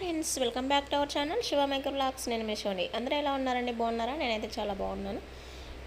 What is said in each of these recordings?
Friends, welcome back to our channel Shiva maker vlogs. నేను మీ శివని. అందరూ ఎలా ఉన్నారండి? బాగున్నారా? నేనైతే చాలా బాగున్నాను.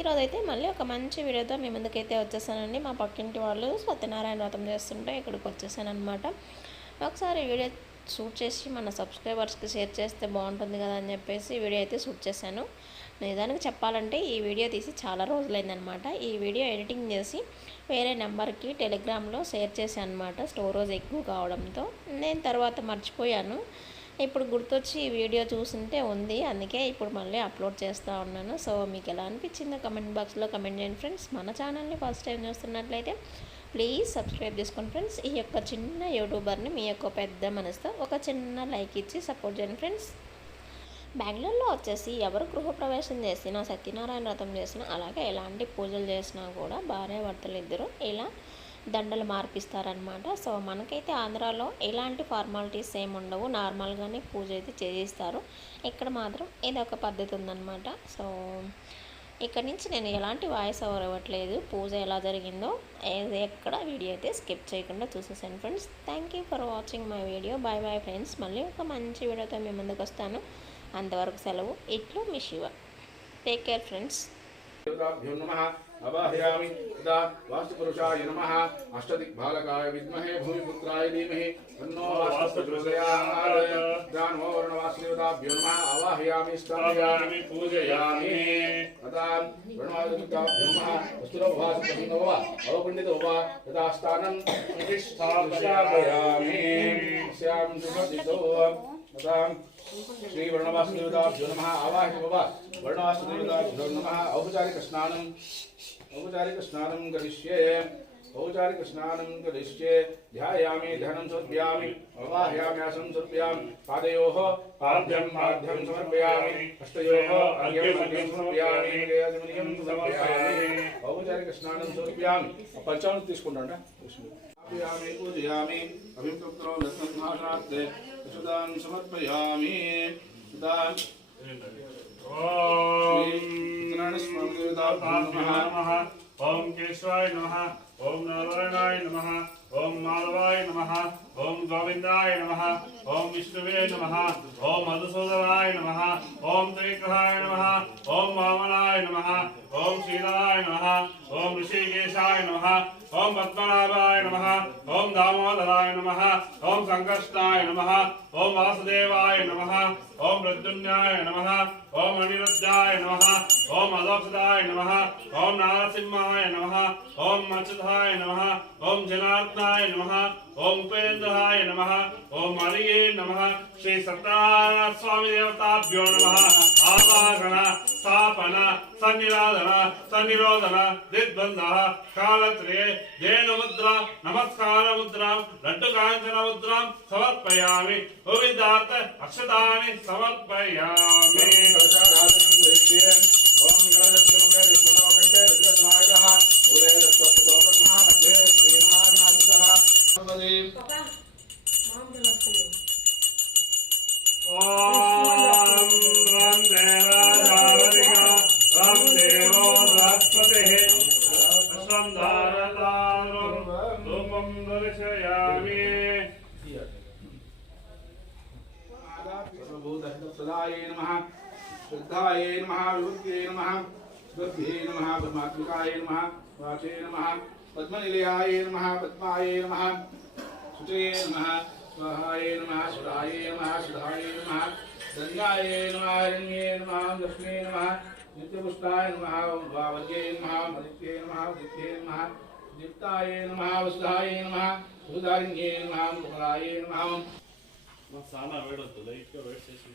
ఈరోజు అయితే మళ్ళీ ఒక మంచి వీడియోతో మీ ముందుకైతే వచ్చేసానండి. మా పక్కింటి వాళ్ళు సత్యనారాయణ వ్రతం చేస్తుంటే ఇక్కడికి వచ్చేసాను అనమాట. ఒకసారి వీడియో షూట్ చేసి మన సబ్స్క్రైబర్స్కి షేర్ చేస్తే బాగుంటుంది కదా అని చెప్పేసి వీడియో అయితే షూట్ చేశాను. నిజానికి చెప్పాలంటే ఈ వీడియో తీసి చాలా రోజులైందనమాట. ఈ వీడియో ఎడిటింగ్ చేసి వేరే నెంబర్కి టెలిగ్రామ్లో షేర్ చేశాను అనమాట. స్టోరేజ్ ఎక్కువ కావడంతో నేను తర్వాత మర్చిపోయాను. ఇప్పుడు గుర్తొచ్చి ఈ వీడియో చూస్తుంటే ఉంది, అందుకే ఇప్పుడు మళ్ళీ అప్లోడ్ చేస్తూ ఉన్నాను. సో మీకు ఎలా అనిపించిందో కమెంట్ బాక్స్లో కమెంట్ చేయండి ఫ్రెండ్స్. మన ఛానల్ని ఫస్ట్ టైం చూస్తున్నట్లయితే ప్లీజ్ సబ్స్క్రైబ్ చేసుకోండి ఫ్రెండ్స్. ఈ యొక్క చిన్న యూట్యూబర్ని మీ యొక్క పెద్ద మనసుతో ఒక చిన్న లైక్ ఇచ్చి సపోర్ట్ చేయండి ఫ్రెండ్స్. బెంగళూరులో వచ్చేసి ఎవరు గృహప్రవేశం చేసినా, సత్యనారాయణ వ్రతం చేసినా, అలాగే ఎలాంటి పూజలు చేసినా కూడా భార్యాభర్తలు ఇద్దరు ఇలా దండలు మార్పిస్తారనమాట. సో మనకైతే ఆంధ్రాలో ఎలాంటి ఫార్మాలిటీస్ ఏమి ఉండవు, నార్మల్గానే పూజ అయితే చేయిస్తారు. ఇక్కడ మాత్రం ఇదొక పద్ధతి ఉందన్నమాట. సో ఇక్కడ నుంచి నేను ఎలాంటి వాయిస్ ఓవర్ ఇవ్వట్లేదు. పూజ ఎలా జరిగిందో ఎక్కడ వీడియో అయితే స్కిప్ చేయకుండా చూసేసాను friends. Thank you for watching my video. Bye bye friends. మళ్ళీ ఒక మంచి వీడియోతో మీ ముందుకు వస్తాను. అంతవరకు సెలవు. ఇట్లు మీ శివ. Take care friends. अवाहयामि तदा वास्तुपुरुषाय नमः अष्टदिक्पालकाय विद्महे भूमिपुत्राय धीमहि तन्नो वास्तु प्रचोदयात् दानो वर्णवासुदेवताभ्यो नमः आवाहयामि स्थापयामि पूजयामि तदा वर्णवासुदेवताभ्यो नमः वस्तुरोभासप्रसन्नो वा अवपण्डितो वा तदा स्थानं प्रतिष्ठापयामि स्यां सुखदितो तदा श्री वर्णवासुदेवताभ्यो नमः आवाहयामि बाबा वर्णवासुदेवताभ्यो नमः औपचारिक स्नानं करिष्ये ध्यायामि ध्यानं समर्पयामि आवाहयामि आसनं समर्पयामि पादयोः पाद्यं समर्पयामि हस्तयोः अर्घ्यं समर्पयामि गयादिमनियं समर्पयामि औपचारिक स्नानं समर्पयामि पंचामृत తీసుకుంటాంట पूजयामि पूजयामि अभिप्रोक्तो रत्नभाषार्थे सुदान समर्पयामि सुदान ओम केशवाय नमः, ओम नारायणाय नमः, ओम माधवाय नमः, ओम गोविंदाय नमः, ओम विष्णुवे नमः, ओम मधुसूदनाय नमः, ओम त्रिग्रहाय नमः, ओम वामनाय नमः, ओम शीलाय नमः, ओम ऋषिकेशाय नमः, ओम पद्मनाभाय नमः, ओम दामोदराय नमः, ओम संकष्टाय नमः, ओम वासुदेवाय नमः, ओम प्रद्युम्नाय नमः, ओम अनिरुद्धाय नमः, ओम अदोक्षदाय नमः, ओम नारसिंहाय नमः, ओम अच्युताय नमः, ओम जनार्दनाय नमः, ओम उपेन्द्राय नमः, ओम हरिये नमः। श्री सत्यनारायण स्वामी देवताभ्यो नमः। आवाहन स्थापन सन्निराधन सन्निरोधन दिग्बन्धः कालत्रये धेनुमुद्रा नमस्कार मुद्रा लड्डु काञ्चन मुद्रां समर्पयामि विविधार्थ अक्षतानि समर्पयामि। ओम गणपतिमुखे विष्णुमुखे रुद्रनायकः मूले दत्तोपतो ब्रह्मा मध्ये श्रीमहागणाधीशः ओम रं देवाजावरिका रं देवो बृहस्पतिः रं धारतारं धूमं दर्शयामि। सर्वभूतहितप्रदाय नमः श्रद्धाय नमः विभूत्यै नमः स्वर्भ्ये नमः ब्रह्मात्मिकाय नमः वाचे नमः पद्मनिलयाय नमः पद्माय नमः शुचये नमः स्वाहाय नमः सुराय नमः सुधाय नमः धन्याय नमः हिरण्ये नमः लक्ष्मी नमः नित्यपुष्टाय नमः वावर्ये नमः मदित्ये नमः उदित्ये नमः दीप्ताय नमः वसुधाय नमः सुधारिण्ये नमः कमलाय नमः साना वेड होता इतका वेळ सेशन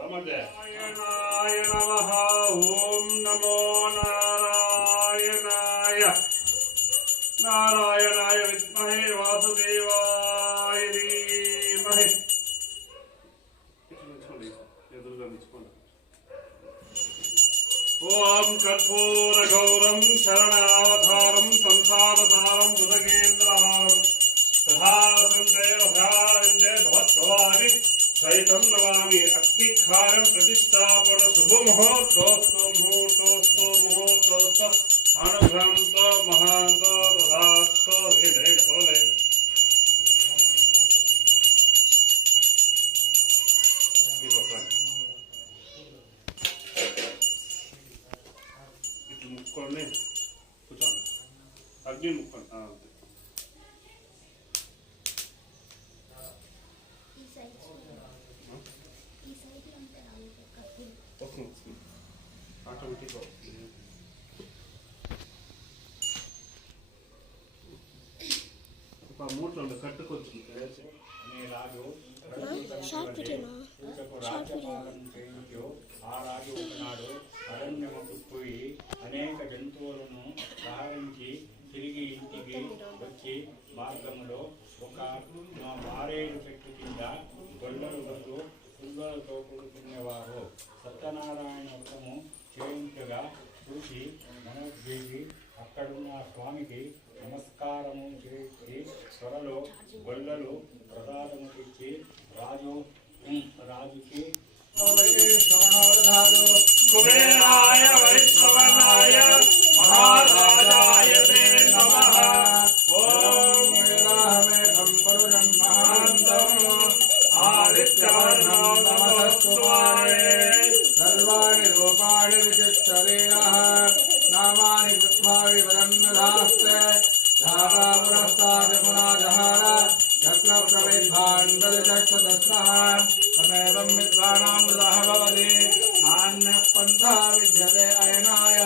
नारायणाय नमः। ओम नमो नारायणाय नारायणाय विद्महे वासुदेवाय धीमहि। ओम कर्पूर गौरम शरणावतारम संसारसारम बुधगेन्द्रहारम तथासंते भवद्भवानि सहितं नमामि। अग्निखारं प्रतिष्ठापन शुभ मुहूर्तोस्तु मुहूर्तोस्तु मुहूर्तोस्तु Santo Tadasto. Hola. ఇట్లా ముక్కోండి కూర్చోండి అగ్ని ముక్కోండి అంతే వస్తుంది ఆటోమేటిక్గా ఒక మూట్లో కట్టుకొచ్చింది రాజు ఆ రాజు ఒకనాడు అరణ్యముకు పోయి అనేక జంతువులను సంహరించి తిరిగి ఇంటికి వచ్చి మార్గంలో ఒక మారేడు చెట్టు కింద గొల్లలు వస్తూ పుల్లలతో కూడుకునేవారు. సత్యనారాయణ వ్రతము చేయించగా చూసి మనోద్వేగి అక్కడున్న స్వామికి నమస్కారము చేసి త్వరలో గొల్లలు ప్రసాదము తెచ్చి రాజుకి కుబేరాయ వైష్ణవనాయ మహారాజాయ తే నమః. ఓం వేదామేఘం పరుషం మహాంతం ఆదిత్యవర్ణో నమస్తువాయ. సర్వాణి రూపాణి విచిత్రదేహ నామాని కృత్వా వివదన్నదాస్తే ధాతా పురస్తాద్ పునాజహార చక్ర ప్రవిద్వాన్ వదచక్షదస్సః తమేవం విద్వానాం మృదః భవతి నాన్యః పంథా విద్యతే అయనాయ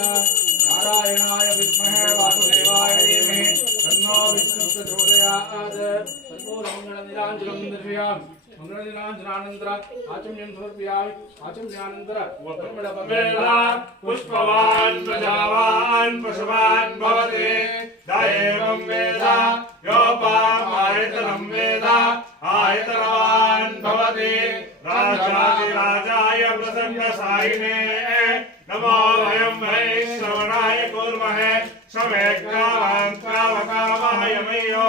నారాయణాయ విద్మహే వాసుదేవాయ ధీమహి తన్నో విష్ణుః ప్రచోదయాత్. తత్పూర్వమంగళనిరాంజనం దర్శయామి. మంగళనిరాంజనానంతర ఆచమ్యం సమర్పయామి. ఆచమ్యానంతర వేద పుష్పవాన్ ప్రజావాన్ పశువాన్ భవతి దైవం వేద యోపామాయతనం వేద ఆయతనవాన్ భవతి. రాజాయ ప్రసన్నసాయినే నమో వయం వై శ్రవణాయ కుర్మహే శ్రమే కామకామయమయో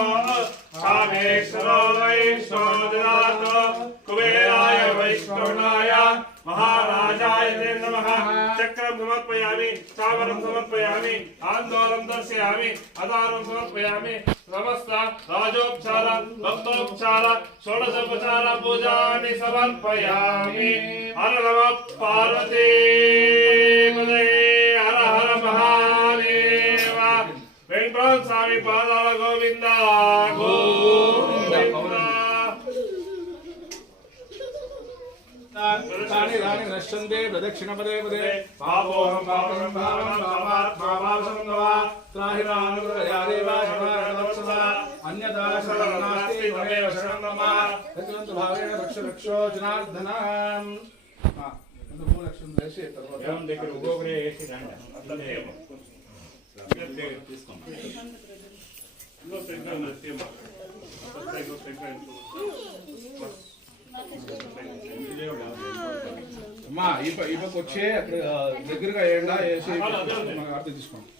కామేశ్వరో వైష్ణవో కుబేరాయ వైష్ణవనాయ మహారాజాయ తే నమః. చక్రం సమర్పయామి, చామరం సమర్పయామి, ఆందోళం దర్శయామి, అదారం సమర్పయామి. సమస్త రాజోపచార భక్తోపచార షోడశోపచార పూజాని సమర్పయామి. హర నమ పార్వతీ హర హర మహాదేవ. వెంకటరమణ స్వామి పాదాల గోవింద గోవింద. తాని రాని నశ్యంతే ప్రదక్షిణ పదే పదే పాపోహం పాపం భావం పాపావసంభవ త్రాహి రానుగ్రహయా దేవా శరణాగతవత్సల అన్యదా శరణం నాస్తి త్వమేవ శరణం మమ తత్వంతు భావేన రక్ష రక్షో జనార్దన. భూలక్ష్మి వేసి తర్వాత దేవుని దగ్గర ఒక్కొక్కరే వేసి రండి. అట్లనే తీసుకోండి. అమ్మా ఈ పక్క వచ్చే అక్కడ దగ్గరగా ఏండా వేసి అర్థం తీసుకోండి.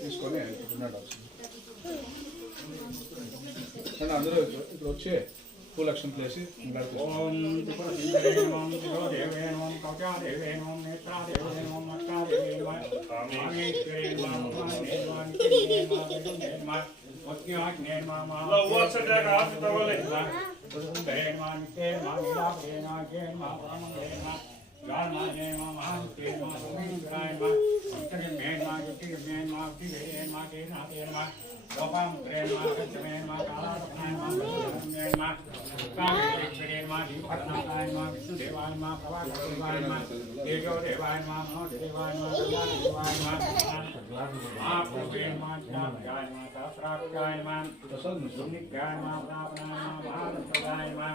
తీసుకొని అందరూ ఇప్పుడు వచ్చే భూలక్ష్మి వేసి ఓం త్రిపుర సుందరే నమః దేవే నమః కౌచాదేవే నమః నేత్రాదేవే నమః మత్కాదేవే నమః కామేశ్వరే నమః దేవానికే నమః వస్యాగ్నే నమః లోవసదే కాస్తవలే సుందరే నమః నిత్యే నమః విలాపే నమః పరమమే నమః గాల్మానే నమః నిత్యే నమః సుందరాయ నమః నిత్యమే నమః యుక్తిమే నమః దివే నమః కేనాదే నమః లోపాముద్రే నమః సత్యమే నమః కాలాత్మనే నమః నమః కామేశ్వరే నమః దీపకనాథాయ నమః విష్ణుదేవాయ నమః ప్రభాకరదేవాయ నమః తేజోదేవాయ నమః మనోజదేవాయ నమః కళ్యాణదేవాయ నమః మహాప్రభువే నమః జ్ఞాపకాయ నమః సహస్రాక్షాయ నమః సునిగ్గాయ నమః ప్రాపణాయ నమః మహాప్రభాయ నమః